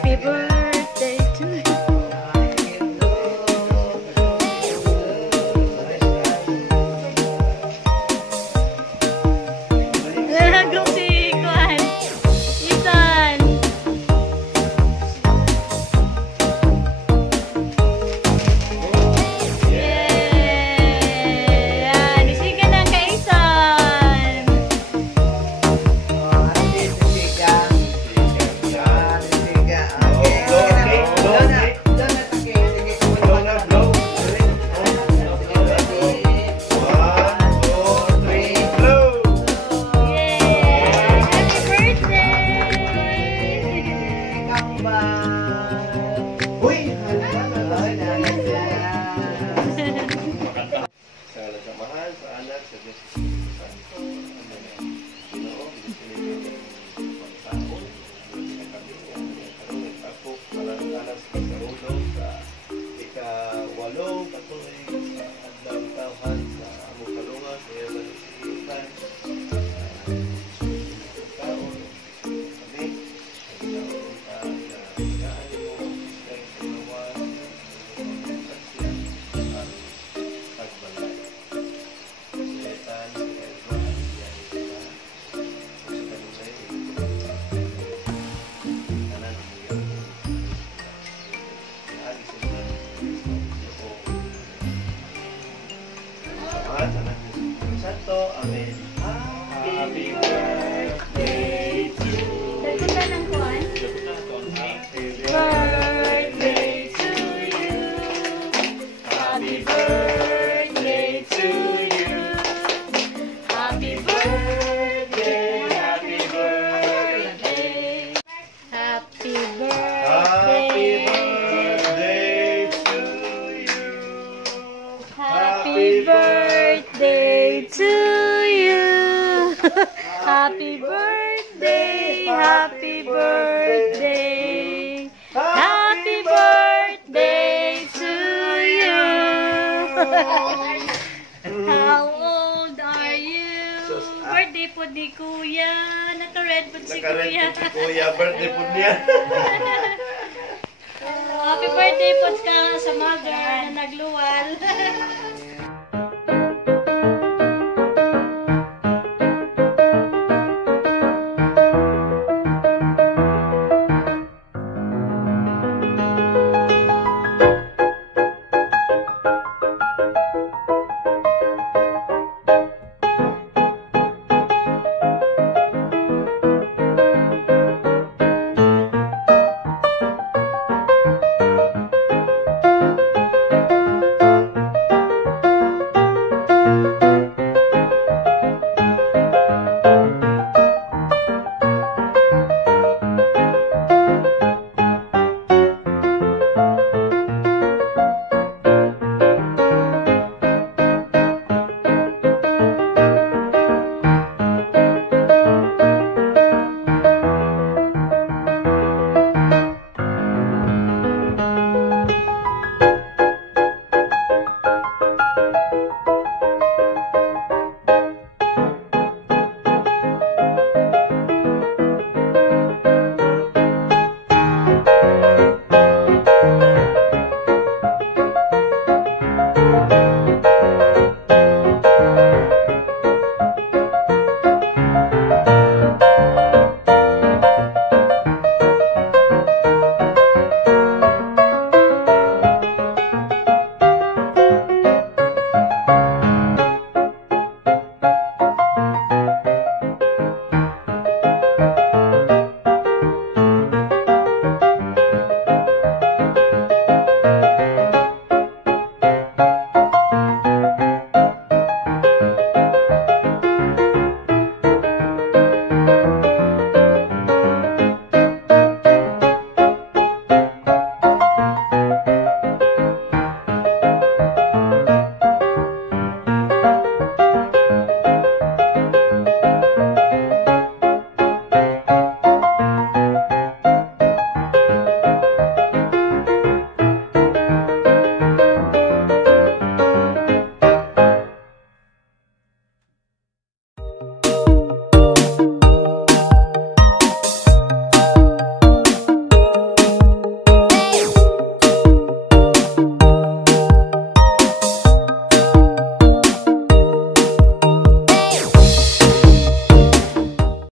Happy birthday to you. Go si Kuan. Ethan. Yay! Yan, isigan na kay Ethan. Amen. Happy birthday to you. Dagutan ng Kuan. Happy Birthday to you. Happy birthday to you. Happy birthday. Happy birthday. Happy Happy birthday. birthday to you. Happy birthday to you. Happy birthday. Happy birthday. Happy birthday to you. How old are you? Birthday po ni Kuya. Naka-red po si Kuya. Kuya, birthday po niya. Happy birthday po ka sa mother na nagluwal.